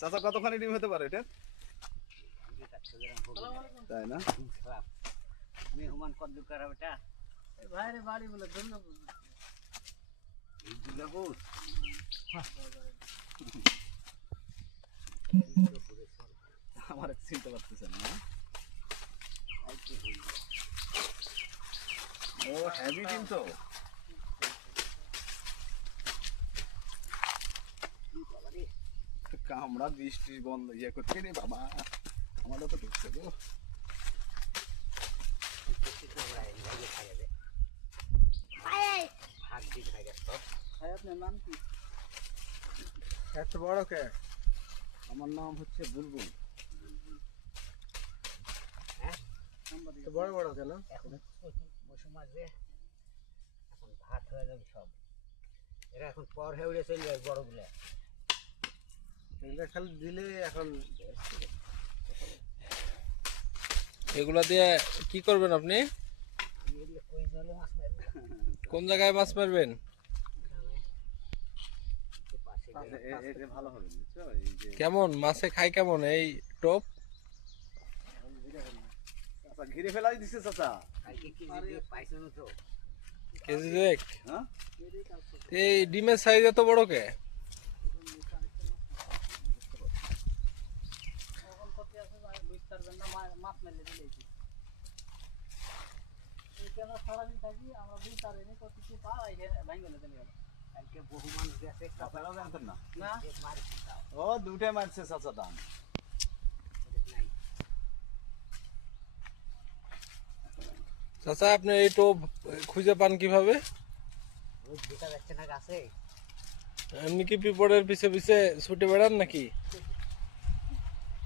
চাচা কতখানি ডিম হতে পারে এটা? তাই না? মেহমান কত দূর করা ওটা বাইরে বাড়ি বলে দুর্গাপুর দুর্গাপুর আমার চিনতে পারতেছেন না? ও হেভি ডিম তো। কামড়া বৃষ্টি বন্ধ ইয়ে করছে রে বাবা, আমারও তো ঢুকছে গো। আপনার নাম কি? এত বড় কে? আমার নাম হচ্ছে বুলবুল। বড় বড় কেন? এখন মৌসুম আসবে, এখন ভাত হয়ে যাবে সব। এরা এখন পর হয়ে উড়ে চলে যাবে বড়গুলো। এগুলো খালি দিলে এখন এগুলা দিয়ে কি করবেন আপনি? এগুলো কই জলে মাছ মারবে, কোন জায়গায় মাছ মারবেন? এটা ভালো হবে বুঝছো? এই যে কেমন মাছে খায় কেমন এই টোপ? চাচা ঘিরে ফেলাই দিছে চাচা। কালকে কেজি দিয়ে পাইছো না তো? কেজি দেখ। হ্যাঁ এই ডিমের সাইজ এত বড় কে? মাছ মেলে দিলেছি সারাদিন থাকি আমরা বুঝতে পারিনি কত কিছু পাই ভাঙে চলে গেল। কালকে বহু মানুষ গেছে, আপনারাও জানতেন না? না মারছি তাও ও দুটাই মারছে চাচা দাম। নাই। চাচা আপনি এই টোপ খুঁজে পান কিভাবে? রোজ দেখা যাচ্ছে না গাছে, এমনি কি পিঁপড়ের পিছে পিছে ছুটে বেড়ান নাকি?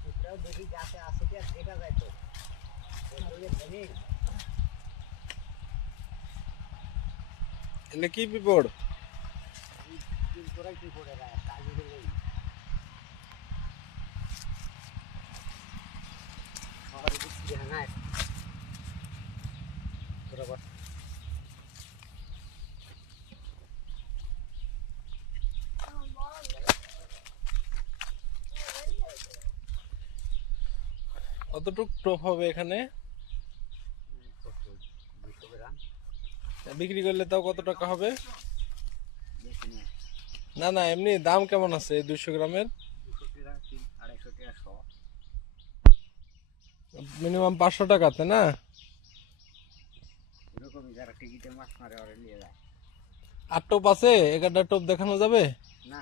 কুকুরাও দেখি গাছে আসে কি আর দেখা যায় তো। এলে কি পিঁপড়? কি করে কাজে গেলেই শহরে দেখছি দেখা নাই বরাবর। কতটুক টোপ হবে এখানে? 200 গ্রাম বিক্রি করলে তাও কত টাকা হবে? বেশি না, না না এমনি দাম কেমন আছে এই 200 গ্রামের? 200 টাকা 250 টাকা শ। মিনিমাম 500 টাকাতে না? এরকমই যারা টিকিটে মাছ মারে ওরা নিয়ে যায়। আর টোপ আছে? 11টা টোপ দেখানো যাবে? না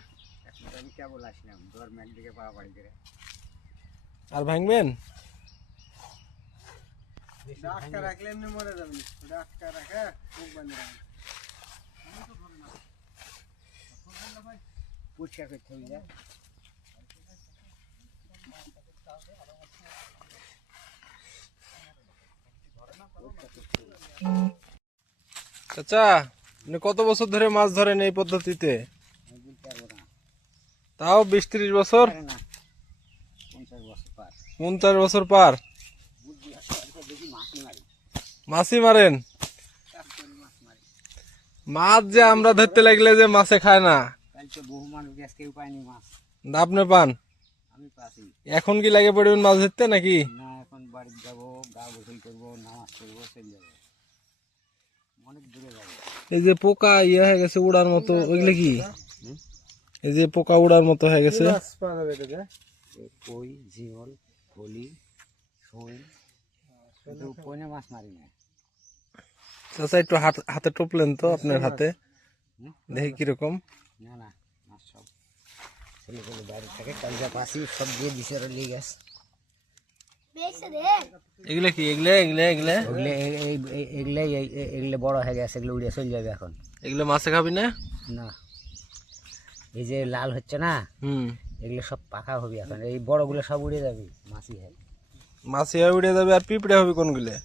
এখন তো আমি কেবল আসলাম, গভর্নমেন্ট দিকে পাড়াপাড়ি করে। আর ভাঙবেন? ডাক্তার রাখলে এমনি মরে যাবেন, ডাক্তার রাখে খুব বানিয়ে রাখেন। পরিষ্কার করতে হবে যায়। চাচা আপনি কত বছর ধরে মাছ ধরেন এই পদ্ধতিতে? আমি বলতে পারবো না, তাও 20-30 বছর? পারে না 50 বছর পার। 50 বছর পার? বুদ্ধি আসে দেখি মাছই মারি, মাছই মারেন? কাজ করি মাছ মারি। মাছ যে আমরা ধরতে লাগলে যে মাছে খায় না, কালকে বহু মানুষ গেছে কেউ পায়নি মাছ, আপনি পান? আমি পাচ্ছি এখন কি লাগে পড়বেন মাছ ধরতে নাকি? না। এখন বাড়ি যাবো, গা গোসল করবো, নামাজ পড়বো, চলে যাবো, অনেক দূরে যাবো। এই যে পোকা ইয়ে হয়ে গেছে উড়ার মতো, ওইগুলো কি? এই যে পোকা উড়ার মতো হয়ে গেছে। মাছ পাওয়া যাবে এটাতে? কই, জিওল, ফলি, শোল, কিন্তু কোনে মাছ মারি না। চাচা একটু হাতে টোপলেন তো আপনার হাতে, দেখি কিরকম। না না মাছ সব ছেলেগুলো বাইরে থাকে, কালকে পাশি সব দিয়ে দিছে ওরা লিয়ে গেছে। এগুলা কি? এগুলা এগুলা এগুলা এগুলো বড় হয়ে গেছে, এগুলো উড়ে চলে যাবে এখন। এগুলো মাছে খাবি না? না এই যে লাল হচ্ছে না, এগুলো সব পাকা হবে এখন, এই বড়গুলো সব উড়ে যাবে, মাছি হয়। মাছি হয়ে উড়ে যাবে, আর পিঁপড়ে হবে কোনগুলো?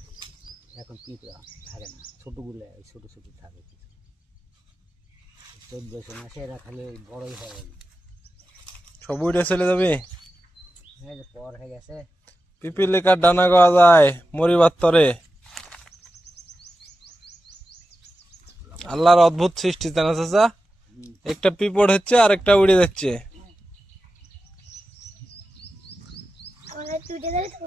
এখন পিঁপড়া থাকে না, ছোটগুলো ছোট ছোট থাকে, 14 মাসে এরা খালি বড়ই হয়, সব উড়ে চলে যাবে। এই যে পর হয়ে গেছে। পিপিলিকার ডানা গাওয়া যায় মরিবার তরে। আল্লাহর অদ্ভুত সৃষ্টি, জানা চাচা? একটা পিঁপড় হচ্ছে আর একটা উড়ে যাচ্ছে। আমার তুই দেবে তো